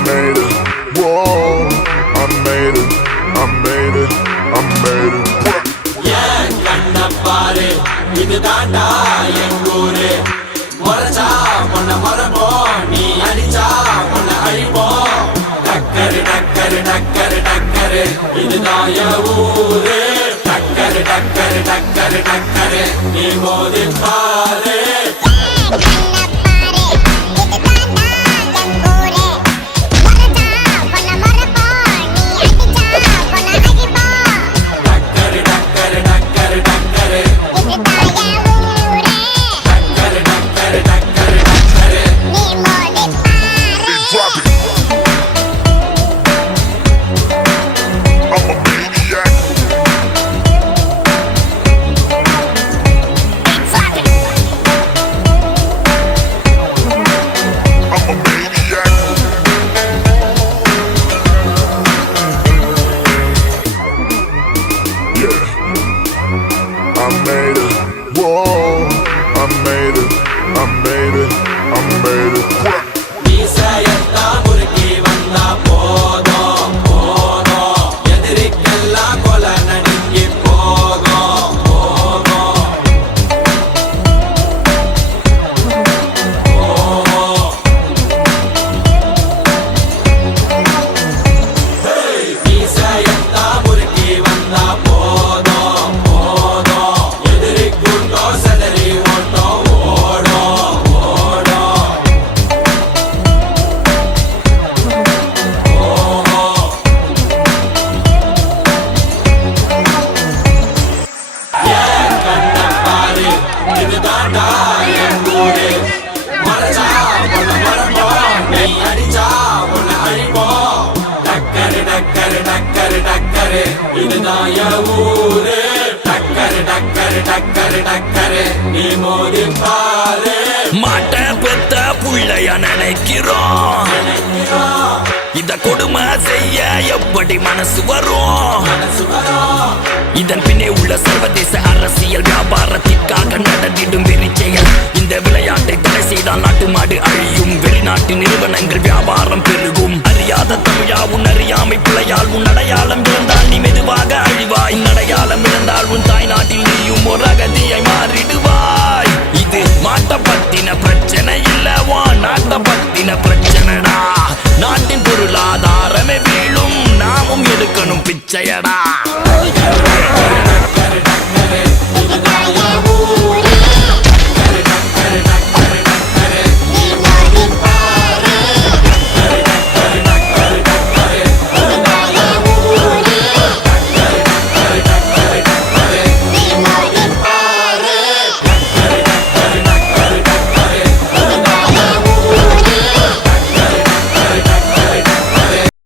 made it. Whoa, I made it. I made it. I made it. Yeah, kanna paare idu daanda engure moracha monna marabo nee adicha monna alipo takkare takkare takkare takkare idu daaya oore takkare takkare takkare takkare nee modi paare I made it. Whoa, I made it. I made it. I made it. நீசையத்தா முறுக்கி வந்தா போதும் போதும் எதிரிக்கெல்லாம் கொலை நடுங்கி போகும் போகும் நீசையத்தா முறுக்கி வந்தா போதும் போதும் எதிரிக்குண்டோ செதறி ஓட்டம் ஓடும் ஓடும் கண்ணப்பாரு இது தாண்டா என் ஊரு மறைச்சா உன்னை மறப்போம் நீ அடிச்சா உன்னை அழிப்போம் டக்கரு டக்கரு டக்கரு டக்கரு இதுதான் என் ஊரு டக்கரு டக்கரு டக்கரு டக்கரு நீ மோதி பாரு மாட்ட பெத்த புள்ளைய நினைக்கிறோம் இத கொடுமை செய்ய எப்படி மனசு வரும் இதன் பின்னே உள்ள சர்வதேச அரசியல் வியாபாரத்திற்காக நடந்திடும் வெறிச்செயல் இந்த விளையாட்டை தடை செய்தால் நாட்டு மாடு அழியும் வெளிநாட்டு நிறுவனங்கள் வியாபாரம் பெருகும் அறியாத தமிழா உன் அறியாமை பிள்ளையால் உன் அடையாளம் இழந்தால் நீ மெதுவாக அழிவாய் அடையாளம் இழந்தால் உன் தாய் நாட்டில் நீயும் ஒரு அகதியை மாறிடுவாய் இது மாட்ட பத்தின பிரச்சனை இல்லவா நாட்ட